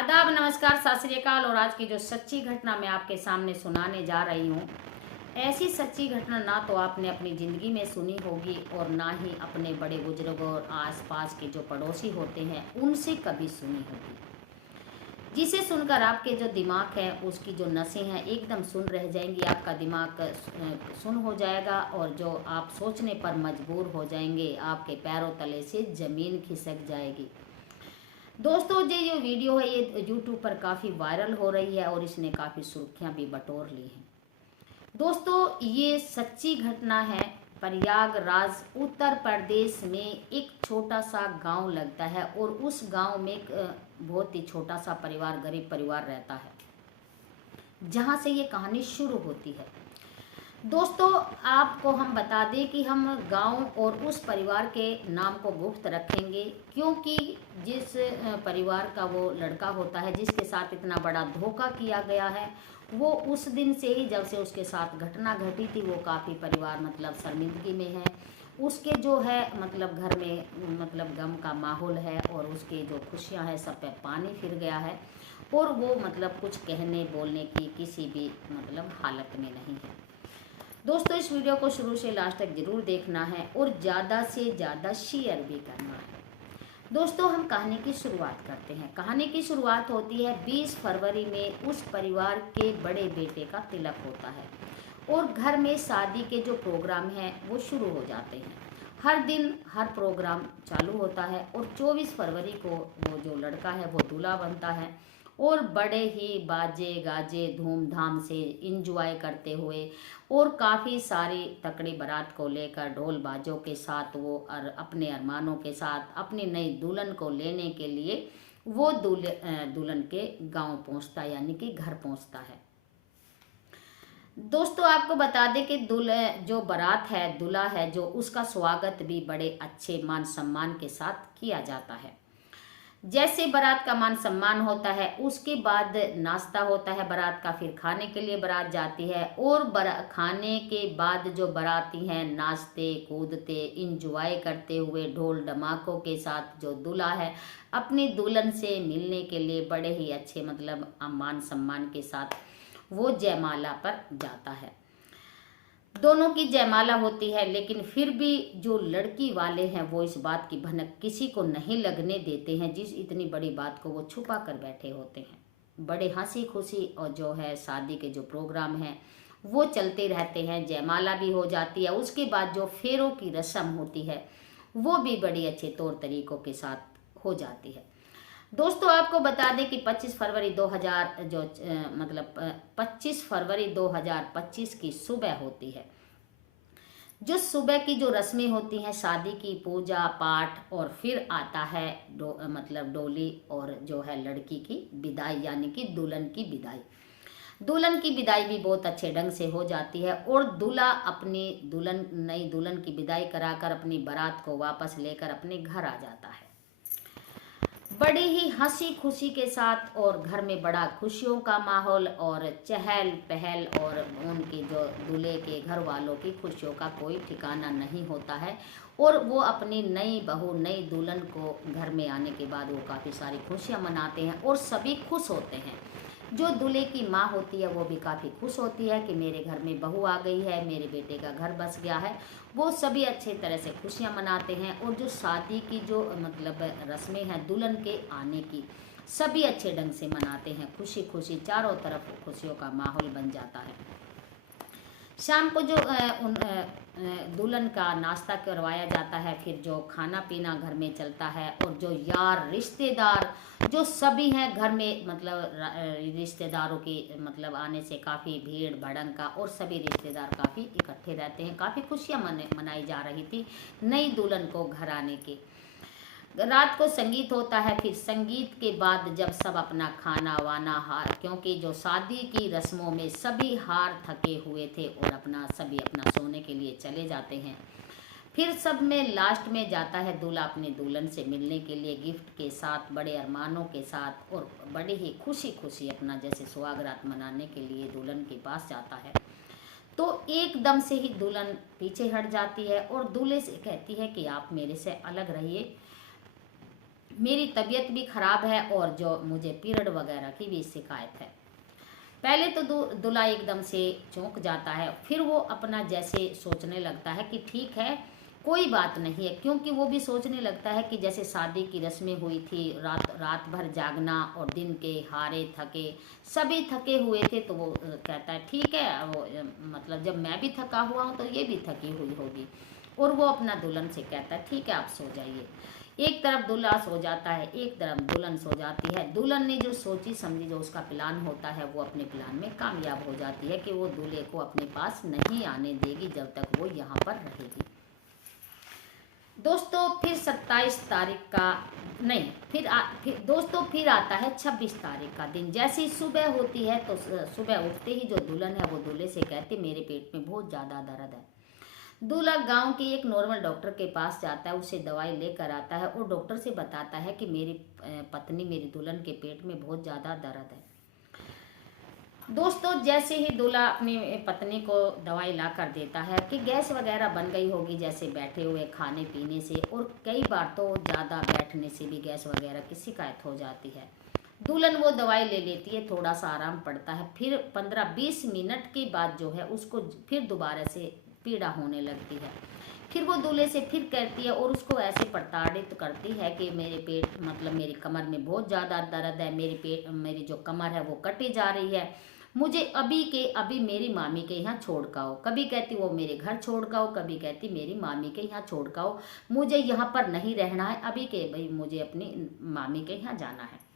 आदाब, नमस्कार, सत श्री अकाल। और आज की जो सच्ची घटना मैं आपके सामने सुनाने जा रही हूँ, ऐसी सच्ची घटना ना तो आपने अपनी ज़िंदगी में सुनी होगी और ना ही अपने बड़े बुजुर्गों और आसपास के जो पड़ोसी होते हैं उनसे कभी सुनी होगी, जिसे सुनकर आपके जो दिमाग है उसकी जो नसें हैं एकदम सुन रह जाएंगी। आपका दिमाग सुन हो जाएगा और जो आप सोचने पर मजबूर हो जाएंगे, आपके पैरों तले से ज़मीन खिसक जाएगी। दोस्तों, ये वीडियो है ये यूट्यूब पर काफ़ी वायरल हो रही है और इसने काफ़ी सुर्खियां भी बटोर ली हैं। दोस्तों, ये सच्ची घटना है। प्रयागराज उत्तर प्रदेश में एक छोटा सा गांव लगता है और उस गांव में एक बहुत ही छोटा सा परिवार, गरीब परिवार रहता है, जहां से ये कहानी शुरू होती है। दोस्तों, आपको हम बता दें कि हम गांव और उस परिवार के नाम को गुप्त रखेंगे, क्योंकि जिस परिवार का वो लड़का होता है जिसके साथ इतना बड़ा धोखा किया गया है, वो उस दिन से ही जब से उसके साथ घटना घटी थी वो काफ़ी परिवार शर्मिंदगी में है। उसके जो है घर में गम का माहौल है और उसके जो खुशियां हैं सब पे पानी फिर गया है और वो कुछ कहने बोलने की किसी भी हालत में नहीं है। दोस्तों, इस वीडियो को शुरू से लास्ट तक जरूर देखना है और ज़्यादा से ज़्यादा शेयर भी करना है। दोस्तों, हम कहानी की शुरुआत करते हैं। कहानी की शुरुआत होती है 20 फरवरी में। उस परिवार के बड़े बेटे का तिलक होता है और घर में शादी के जो प्रोग्राम हैं वो शुरू हो जाते हैं। हर दिन हर प्रोग्राम चालू होता है और 24 फरवरी को वो जो लड़का है वो दूल्हा बनता है और बड़े ही बाजे गाजे धूमधाम से इंजॉय करते हुए और काफ़ी सारी तकड़ी बारात को लेकर ढोल बाजों के साथ वो अपने अरमानों के साथ अपनी नई दुल्हन को लेने के लिए वो दुल्हन के गांव पहुंचता, यानी कि घर पहुंचता है। दोस्तों, आपको बता दें कि जो बारात है, दूल्हा है जो, उसका स्वागत भी बड़े अच्छे मान सम्मान के साथ किया जाता है। जैसे बारात का मान सम्मान होता है उसके बाद नाश्ता होता है बारात का, फिर खाने के लिए बारात जाती है और खाने के बाद जो बाराती हैं नाचते कूदते इंजॉय करते हुए ढोल धमाकों के साथ जो दूल्हा है अपनी दुल्हन से मिलने के लिए बड़े ही अच्छे मान सम्मान के साथ वो जयमाला पर जाता है। दोनों की जयमाला होती है, लेकिन फिर भी जो लड़की वाले हैं वो इस बात की भनक किसी को नहीं लगने देते हैं, जिस इतनी बड़ी बात को वो छुपा कर बैठे होते हैं। बड़े हंसी खुशी और जो है शादी के जो प्रोग्राम हैं वो चलते रहते हैं। जयमाला भी हो जाती है, उसके बाद जो फेरों की रस्म होती है वो भी बड़ी अच्छे तौर तरीकों के साथ हो जाती है। दोस्तों, आपको बता दें कि 25 फरवरी 2025 की सुबह होती है। जो सुबह की जो रस्में होती हैं शादी की, पूजा पाठ, और फिर आता है डोली और जो है लड़की की विदाई, यानी कि दुल्हन की विदाई। दुल्हन की विदाई भी बहुत अच्छे ढंग से हो जाती है और दूल्हा अपनी नई दुल्हन की विदाई कराकर अपनी बारात को वापस लेकर अपने घर आ जाता है बड़ी ही हंसी खुशी के साथ। और घर में बड़ा खुशियों का माहौल और चहल पहल और उनके जो दूल्हे के घर वालों की खुशियों का कोई ठिकाना नहीं होता है। और वो अपनी नई बहू नई दुल्हन को घर में आने के बाद वो काफ़ी सारी खुशियां मनाते हैं और सभी खुश होते हैं। जो दूल्हे की माँ होती है वो भी काफ़ी खुश होती है कि मेरे घर में बहू आ गई है, मेरे बेटे का घर बस गया है। वो सभी अच्छे तरह से खुशियाँ मनाते हैं और जो शादी की जो रस्में हैं दुल्हन के आने की, सभी अच्छे ढंग से मनाते हैं। खुशी खुशी चारों तरफ खुशियों का माहौल बन जाता है। शाम को जो दुल्हन का नाश्ता करवाया जाता है, फिर जो खाना पीना घर में चलता है और जो यार रिश्तेदार जो सभी हैं घर में रिश्तेदारों की आने से काफ़ी भीड़ भड़ंका और सभी रिश्तेदार काफ़ी इकट्ठे रहते हैं। काफ़ी खुशियाँ मनाई जा रही थी नई दुल्हन को घर आने की। रात को संगीत होता है, फिर संगीत के बाद जब सब अपना खाना वाना हार, क्योंकि जो शादी की रस्मों में सभी हार थके हुए थे और सभी अपना सोने के लिए चले जाते हैं। फिर सब में लास्ट में जाता है दूल्हा अपनी दुल्हन से मिलने के लिए गिफ्ट के साथ, बड़े अरमानों के साथ और बड़ी ही खुशी खुशी अपना जैसे सुहागरात मनाने के लिए दुल्हन के पास जाता है। तो एकदम से ही दुल्हन पीछे हट जाती है और दूल्हे से कहती है कि आप मेरे से अलग रहिए, मेरी तबीयत भी ख़राब है और जो मुझे पीरियड वगैरह की भी शिकायत है। पहले तो दूल्हा एकदम से चौंक जाता है, फिर वो अपना जैसे सोचने लगता है कि ठीक है कोई बात नहीं है, क्योंकि वो भी सोचने लगता है कि जैसे शादी की रस्में हुई थी, रात रात भर जागना और दिन के हारे थके सभी थके हुए थे, तो वो कहता है ठीक है, वो मतलब जब मैं भी थका हुआ हूँ तो ये भी थकी हुई होगी। और वो अपना दुल्हन से कहता है ठीक है आप सो जाइए। एक तरफ दूल्हा सो जाता है, एक तरफ दुल्हन सो जाती है। दुल्हन ने जो सोची समझी जो उसका प्लान होता है वो अपने प्लान में कामयाब हो जाती है कि वो दूल्हे को अपने पास नहीं आने देगी जब तक वो यहाँ पर रहेगी। दोस्तों फिर 27 तारीख का नहीं, फिर दोस्तों फिर आता है 26 तारीख का दिन। जैसे ही सुबह होती है तो सुबह उठते ही जो दुल्हन है वो दूल्हे से कहती मेरे पेट में बहुत ज़्यादा दर्द है। दूल्हा गांव के एक नॉर्मल डॉक्टर के पास जाता है, उसे दवाई लेकर आता है और डॉक्टर से बताता है कि मेरी पत्नी मेरी दुल्हन के पेट में बहुत ज़्यादा दर्द है। दोस्तों जैसे ही दूल्हा अपनी पत्नी को दवाई ला कर देता है कि गैस वगैरह बन गई होगी जैसे बैठे हुए खाने पीने से, और कई बार तो ज़्यादा बैठने से भी गैस वगैरह की शिकायत हो जाती है। दुल्हन वो दवाई ले लेती है, थोड़ा सा आराम पड़ता है, फिर 15-20 मिनट के बाद जो है उसको फिर दोबारा से पीड़ा होने लगती है। फिर वो दूल्हे से फिर कहती है और उसको ऐसे प्रताड़ित करती है कि मेरे पेट मतलब मेरी कमर में बहुत ज़्यादा दर्द है, मेरी जो कमर है वो कटी जा रही है, मुझे अभी के अभी मेरी मामी के यहाँ छोड़ के आओ। कभी कहती वो मेरे घर छोड़ के आओ, कभी कहती मेरी मामी के यहाँ छोड़ के आओ, मुझे यहाँ पर नहीं रहना है अभी के, भाई मुझे अपनी मामी के यहाँ जाना है।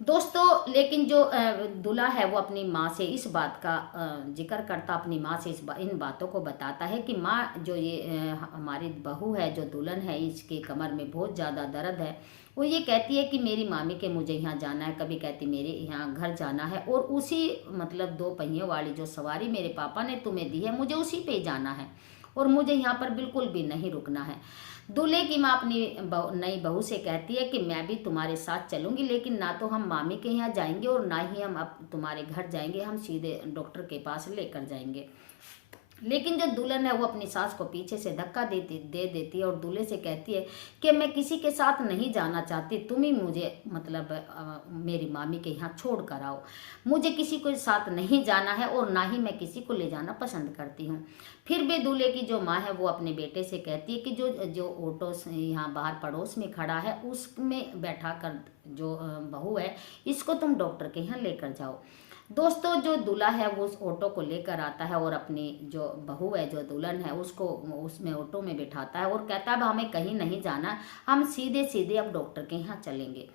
दोस्तों लेकिन जो दूल्हा है वो अपनी माँ से इस बात का जिक्र करता, अपनी माँ से इन बातों को बताता है कि माँ जो ये हमारी बहू है जो दुल्हन है इसके कमर में बहुत ज़्यादा दर्द है। वो ये कहती है कि मेरी मामी के मुझे यहाँ जाना है, कभी कहती मेरे यहाँ घर जाना है, और उसी मतलब 2 पहियों वाली जो सवारी मेरे पापा ने तुम्हें दी है मुझे उसी पे जाना है और मुझे यहाँ पर बिल्कुल भी नहीं रुकना है। दूल्हे की माँ अपनी नई बहू से कहती है कि मैं भी तुम्हारे साथ चलूंगी, लेकिन ना तो हम मामी के यहाँ जाएंगे और ना ही हम अब तुम्हारे घर जाएंगे, हम सीधे डॉक्टर के पास लेकर जाएंगे। लेकिन जो दुल्हन है वो अपनी सास को पीछे से धक्का दे देती है और दूल्हे से कहती है कि मैं किसी के साथ नहीं जाना चाहती, तुम ही मुझे मतलब मेरी मामी के यहाँ छोड़ कर आओ, मुझे किसी के साथ नहीं जाना है और ना ही मैं किसी को ले जाना पसंद करती हूँ। फिर भी दूल्हे की जो माँ है वो अपने बेटे से कहती है कि जो ऑटो यहाँ बाहर पड़ोस में खड़ा है उसमें बैठा कर जो बहू है इसको तुम डॉक्टर के यहाँ लेकर जाओ। दोस्तों जो दूल्हा है वो उस ऑटो को लेकर आता है और अपनी जो बहू है जो दुल्हन है उसको उसमें ऑटो में बिठाता है और कहता है हमें कहीं नहीं जाना, हम सीधे सीधे अब डॉक्टर के यहाँ चलेंगे।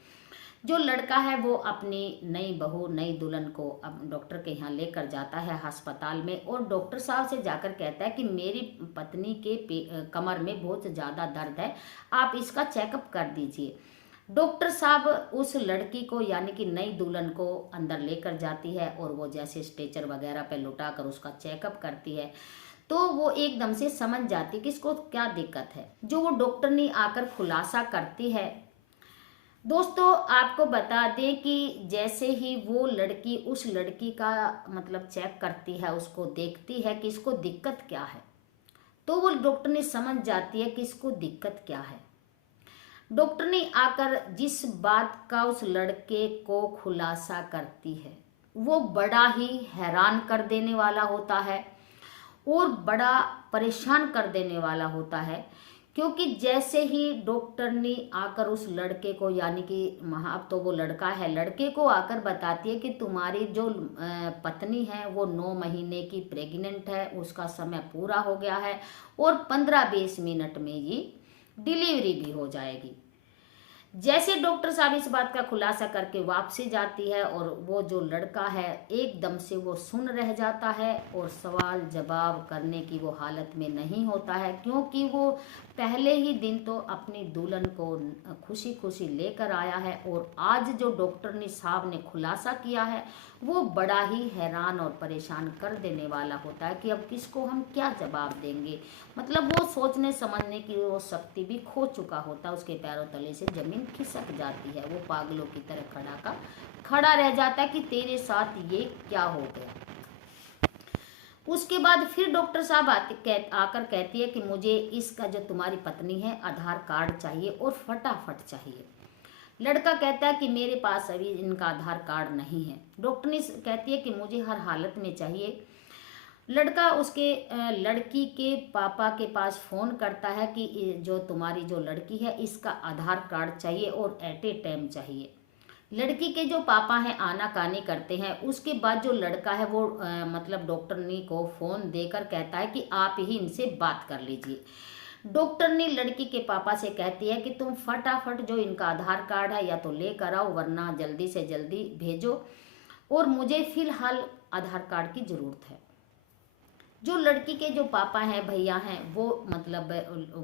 जो लड़का है वो अपनी नई बहू नई दुल्हन को अब डॉक्टर के यहाँ लेकर जाता है अस्पताल में और डॉक्टर साहब से जाकर कहता है कि मेरी पत्नी के कमर में बहुत ज़्यादा दर्द है, आप इसका चेकअप कर दीजिए। डॉक्टर साहब उस लड़की को यानी कि नई दुल्हन को अंदर लेकर जाती है और वो जैसे स्ट्रेचर वगैरह पे लुटा कर उसका चेकअप करती है तो वो एकदम से समझ जाती कि इसको क्या दिक्कत है, जो वो डॉक्टर ने आकर खुलासा करती है। दोस्तों आपको बता दें कि जैसे ही वो लड़की उस लड़की का मतलब चेक करती है, उसको देखती है कि इसको दिक्कत क्या है, तो वो डॉक्टर ने समझ जाती है कि इसको दिक्कत क्या है। डॉक्टर ने आकर जिस बात का उस लड़के को खुलासा करती है वो बड़ा ही हैरान कर देने वाला होता है और बड़ा परेशान कर देने वाला होता है, क्योंकि जैसे ही डॉक्टर ने आकर उस लड़के को यानी कि अब तो वो लड़का है, लड़के को आकर बताती है कि तुम्हारी जो पत्नी है वो 9 महीने की प्रेग्नेंट है, उसका समय पूरा हो गया है और 15-20 मिनट में ये डिलीवरी भी हो जाएगी। जैसे डॉक्टर साहब इस बात का खुलासा करके वापसी जाती है और वो जो लड़का है एकदम से वो सुन रह जाता है और सवाल जवाब करने की वो हालत में नहीं होता है, क्योंकि वो पहले ही दिन तो अपनी दुल्हन को खुशी खुशी लेकर आया है और आज जो डॉक्टर ने साहब ने खुलासा किया है वो बड़ा ही हैरान और परेशान कर देने वाला होता है कि अब किसको हम क्या जवाब देंगे। मतलब वो सोचने समझने की वो शक्ति भी खो चुका होता है, उसके पैरों तले से जमीन खिसक जाती है, वो पागलों की तरह खड़ा रह जाता है कि तेरे साथ ये क्या हो गया। उसके बाद फिर डॉक्टर साहब आकर कहती है कि मुझे इसका जो तुम्हारी पत्नी है आधार कार्ड चाहिए और फटाफट चाहिए। लड़का कहता है कि मेरे पास अभी इनका आधार कार्ड नहीं है। डॉक्टरनी कहती है कि मुझे हर हालत में चाहिए। लड़का उसके लड़की के पापा के पास फ़ोन करता है कि जो तुम्हारी जो लड़की है इसका आधार कार्ड चाहिए और एट ए टाइम चाहिए। लड़की के जो पापा हैं आनाकानी करते हैं। उसके बाद जो लड़का है वो मतलब डॉक्टरनी को फ़ोन देकर कहता है कि आप ही इनसे बात कर लीजिए। डॉक्टरनी लड़की के पापा से कहती है कि तुम फटाफट जो इनका आधार कार्ड है या तो लेकर आओ वरना जल्दी से जल्दी भेजो और मुझे फ़िलहाल आधार कार्ड की ज़रूरत है। जो लड़की के जो पापा हैं भैया हैं वो मतलब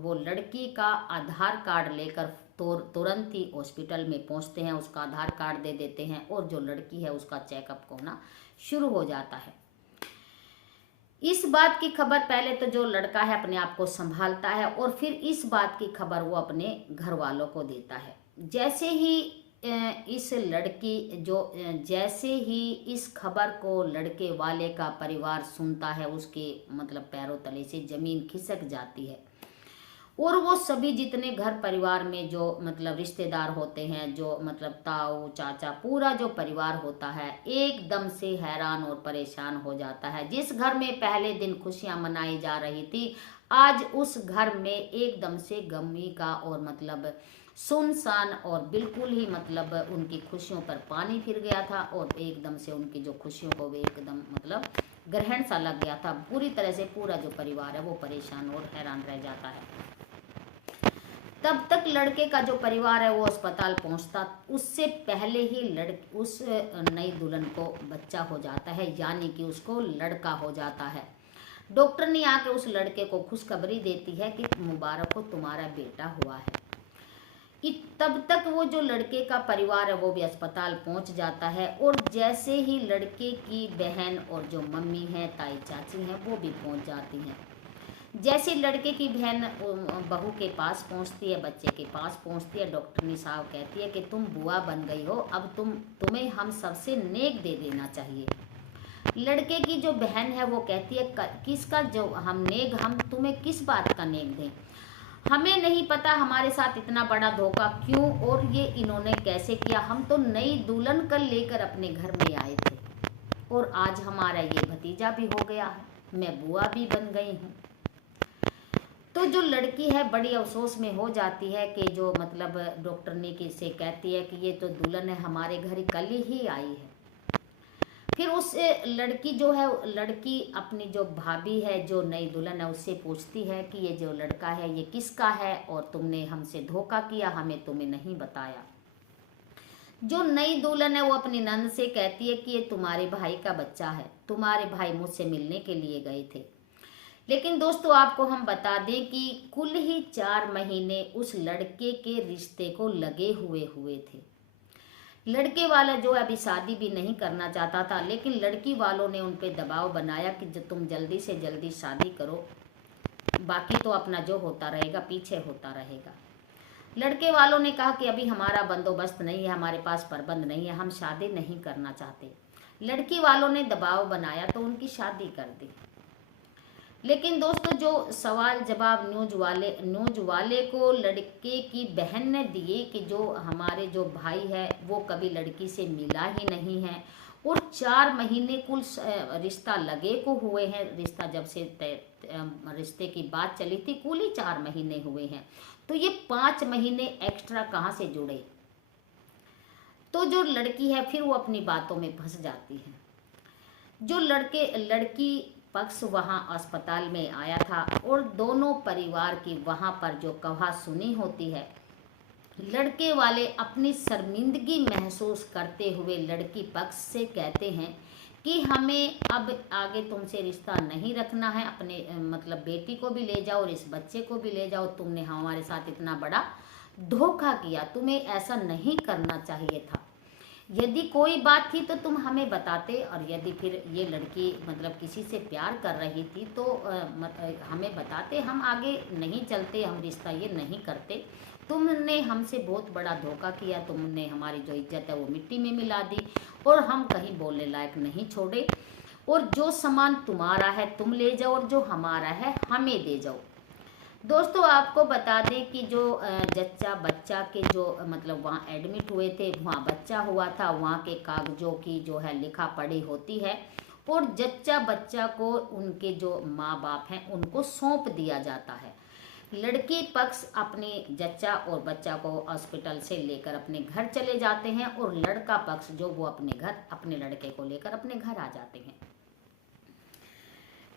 वो लड़की का आधार कार्ड लेकर तुरंत ही हॉस्पिटल में पहुंचते हैं, उसका आधार कार्ड दे देते हैं और जो लड़की है उसका चेकअप होना शुरू हो जाता है। इस बात की खबर पहले तो जो लड़का है अपने आप को संभालता है और फिर इस बात की खबर वो अपने घर वालों को देता है। जैसे ही इस खबर को लड़के वाले का परिवार सुनता है उसके मतलब पैरों तले से जमीन खिसक जाती है और वो सभी जितने घर परिवार में जो मतलब रिश्तेदार होते हैं, जो मतलब ताऊ चाचा पूरा जो परिवार होता है एकदम से हैरान और परेशान हो जाता है। जिस घर में पहले दिन खुशियां मनाई जा रही थी आज उस घर में एकदम से गमी का और मतलब सुनसान और बिल्कुल ही मतलब उनकी खुशियों पर पानी फिर गया था और एकदम से उनकी जो खुशियों को भी एकदम मतलब ग्रहण सा लग गया था। पूरी तरह से पूरा जो परिवार है वो परेशान और हैरान रह जाता है। तब तक लड़के का जो परिवार है वो अस्पताल पहुंचता उससे पहले ही उस नई दुल्हन को बच्चा हो जाता है, यानी कि उसको लड़का हो जाता है। डॉक्टर ने आके उस लड़के को खुशखबरी देती है कि मुबारक हो तुम्हारा बेटा हुआ है। कि तब तक वो जो लड़के का परिवार है वो भी अस्पताल पहुंच जाता है और जैसे ही लड़के की बहन और जो मम्मी है ताई चाची हैं वो भी पहुंच जाती हैं। जैसे लड़के की बहन बहू के पास पहुंचती है, बच्चे के पास पहुंचती है, डॉक्टरनी साहब कहती है कि तुम बुआ बन गई हो, अब तुम्हें हम सबसे नेक दे देना चाहिए। लड़के की जो बहन है वो कहती है किसका जो हम तुम्हें किस बात का नेक दें, हमें नहीं पता हमारे साथ इतना बड़ा धोखा क्यों और ये इन्होंने कैसे किया। हम तो नई दुल्हन कल लेकर अपने घर में आए थे और आज हमारा ये भतीजा भी हो गया है, मैं बुआ भी बन गई हूँ। तो जो लड़की है बड़ी अफसोस में हो जाती है कि जो मतलब डॉक्टरनी की से कहती है कि ये तो दुल्हन है हमारे घर कल ही आई है। फिर उस लड़की जो है लड़की अपनी जो भाभी है जो नई दुल्हन है उससे पूछती है कि ये जो लड़का है ये किसका है और तुमने हमसे धोखा किया, हमें तुम्हें नहीं बताया। जो नई दुल्हन है वो अपनी नंद से कहती है कि ये तुम्हारे भाई का बच्चा है, तुम्हारे भाई मुझसे मिलने के लिए गए थे। लेकिन दोस्तों आपको हम बता दें कि कुल ही 4 महीने उस लड़के के रिश्ते को लगे हुए थे। लड़के वाला जो अभी शादी भी नहीं करना चाहता था, लेकिन लड़की वालों ने उन पे दबाव बनाया कि जो तुम जल्दी से जल्दी शादी करो, बाकी तो अपना जो होता रहेगा पीछे होता रहेगा। लड़के वालों ने कहा कि अभी हमारा बंदोबस्त नहीं है, हमारे पास प्रबंध नहीं है, हम शादी नहीं करना चाहते। लड़की वालों ने दबाव बनाया तो उनकी शादी कर दी। लेकिन दोस्तों जो सवाल जवाब न्यूज वाले को लड़के की बहन ने दिए कि जो हमारे जो भाई है वो कभी लड़की से मिला ही नहीं है और 4 महीने कुल रिश्ता लगे को हुए हैं। रिश्ता जब से रिश्ते की बात चली थी कुल ही 4 महीने हुए हैं, तो ये 5 महीने एक्स्ट्रा कहाँ से जुड़े। तो जो लड़की है फिर वो अपनी बातों में फंस जाती है। जो लड़की पक्ष वहां अस्पताल में आया था और दोनों परिवार की वहां पर जो कहा सुनी होती है, लड़के वाले अपनी शर्मिंदगी महसूस करते हुए लड़की पक्ष से कहते हैं कि हमें अब आगे तुमसे रिश्ता नहीं रखना है, अपने मतलब बेटी को भी ले जाओ और इस बच्चे को भी ले जाओ, तुमने हमारे साथ इतना बड़ा धोखा किया, तुम्हें ऐसा नहीं करना चाहिए था। यदि कोई बात थी तो तुम हमें बताते, और यदि फिर ये लड़की मतलब किसी से प्यार कर रही थी तो हमें बताते, हम आगे नहीं चलते, हम रिश्ता ये नहीं करते। तुमने हमसे बहुत बड़ा धोखा किया, तुमने हमारी जो इज्जत है वो मिट्टी में मिला दी और हम कहीं बोलने लायक नहीं छोड़े। और जो सामान तुम्हारा है तुम ले जाओ और जो हमारा है हमें दे जाओ। दोस्तों आपको बता दें कि जो जच्चा बच्चा के जो मतलब वहाँ एडमिट हुए थे, वहाँ बच्चा हुआ था, वहाँ के कागजों की जो है लिखा पढ़ी होती है और जच्चा बच्चा को उनके जो माँ बाप हैं उनको सौंप दिया जाता है। लड़की पक्ष अपने जच्चा और बच्चा को हॉस्पिटल से लेकर अपने घर चले जाते हैं और लड़का पक्ष जो वो अपने घर अपने लड़के को लेकर अपने घर आ जाते हैं।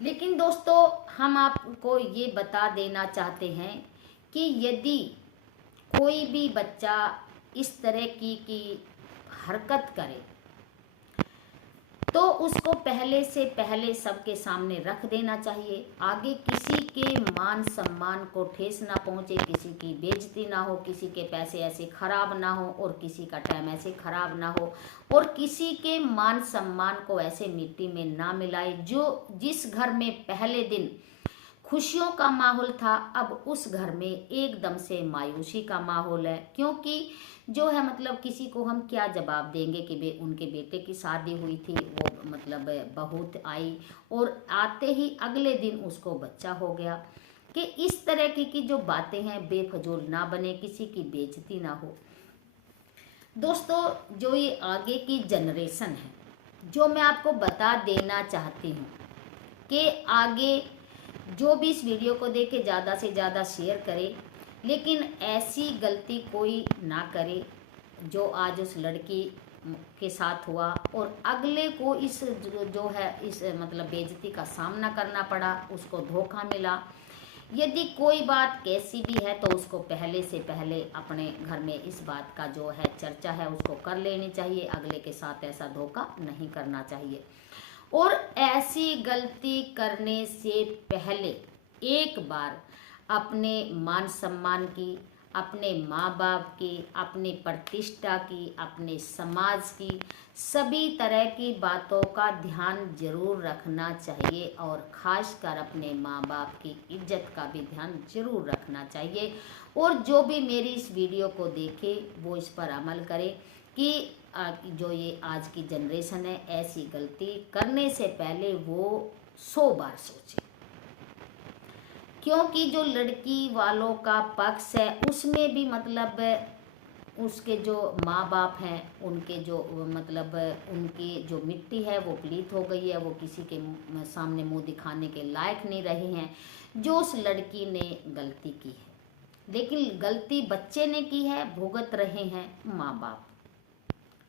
लेकिन दोस्तों हम आपको ये बता देना चाहते हैं कि यदि कोई भी बच्चा इस तरह की हरकत करे तो उसको पहले से पहले सबके सामने रख देना चाहिए। आगे किसी के मान सम्मान को ठेस ना पहुंचे, किसी की बेइज्जती ना हो, किसी के पैसे ऐसे खराब ना हो और किसी का टाइम ऐसे खराब ना हो और किसी के मान सम्मान को ऐसे मिट्टी में ना मिलाए। जो जिस घर में पहले दिन खुशियों का माहौल था अब उस घर में एकदम से मायूसी का माहौल है, क्योंकि जो है मतलब किसी को हम क्या जवाब देंगे कि उनके बेटे की शादी हुई थी, वो मतलब बहुत आई और आते ही अगले दिन उसको बच्चा हो गया। कि इस तरह की जो बातें हैं बेफजूल ना बने, किसी की बेइज्जती ना हो। दोस्तों जो ये आगे की जनरेशन है, जो मैं आपको बता देना चाहती हूँ कि आगे जो भी इस वीडियो को देखे ज़्यादा से ज़्यादा शेयर करे, लेकिन ऐसी गलती कोई ना करे जो आज उस लड़की के साथ हुआ और अगले को इस जो है इस मतलब बेइज्जती का सामना करना पड़ा, उसको धोखा मिला। यदि कोई बात कैसी भी है तो उसको पहले से पहले अपने घर में इस बात का जो है चर्चा है उसको कर लेनी चाहिए, अगले के साथ ऐसा धोखा नहीं करना चाहिए। और ऐसी गलती करने से पहले एक बार अपने मान सम्मान की, अपने माँ बाप की, अपनी प्रतिष्ठा की, अपने समाज की सभी तरह की बातों का ध्यान जरूर रखना चाहिए और ख़ासकर अपने माँ बाप की इज्जत का भी ध्यान जरूर रखना चाहिए। और जो भी मेरी इस वीडियो को देखे वो इस पर अमल करे कि जो ये आज की जनरेशन है ऐसी गलती करने से पहले वो 100 बार सोचे, क्योंकि जो लड़की वालों का पक्ष है उसमें भी मतलब उसके जो माँ बाप हैं उनके जो मतलब उनकी जो मिट्टी है वो पलीत हो गई है, वो किसी के सामने मुंह दिखाने के लायक नहीं रहे हैं जो उस लड़की ने गलती की है। लेकिन गलती बच्चे ने की है, भुगत रहे हैं माँ बाप।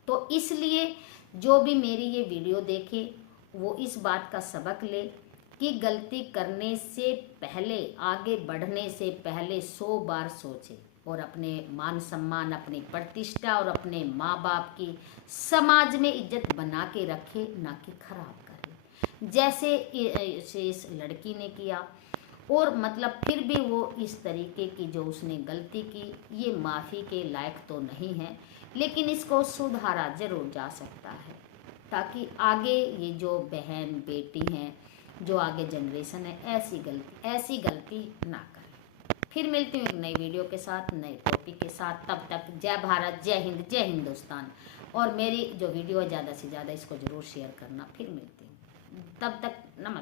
तो इसलिए जो भी मेरी ये वीडियो देखे वो इस बात का सबक ले कि गलती करने से पहले, आगे बढ़ने से पहले 100 बार सोचे और अपने मान सम्मान, अपनी प्रतिष्ठा और अपने माँ बाप की समाज में इज्जत बना के रखे, ना कि खराब करे जैसे इस लड़की ने किया। और मतलब फिर भी वो इस तरीके की जो उसने गलती की ये माफ़ी के लायक तो नहीं है, लेकिन इसको सुधारा जरूर जा सकता है ताकि आगे ये जो बहन बेटी हैं, जो आगे जनरेशन है ऐसी गलती ना करें। फिर मिलती हूँ एक नई वीडियो के साथ, नए टॉपिक के साथ। तब तक जय भारत, जय हिंद, जय हिंदुस्तान। और मेरी जो वीडियो है ज़्यादा से ज़्यादा इसको ज़रूर शेयर करना। फिर मिलती हूँ, तब तक नमस्कार।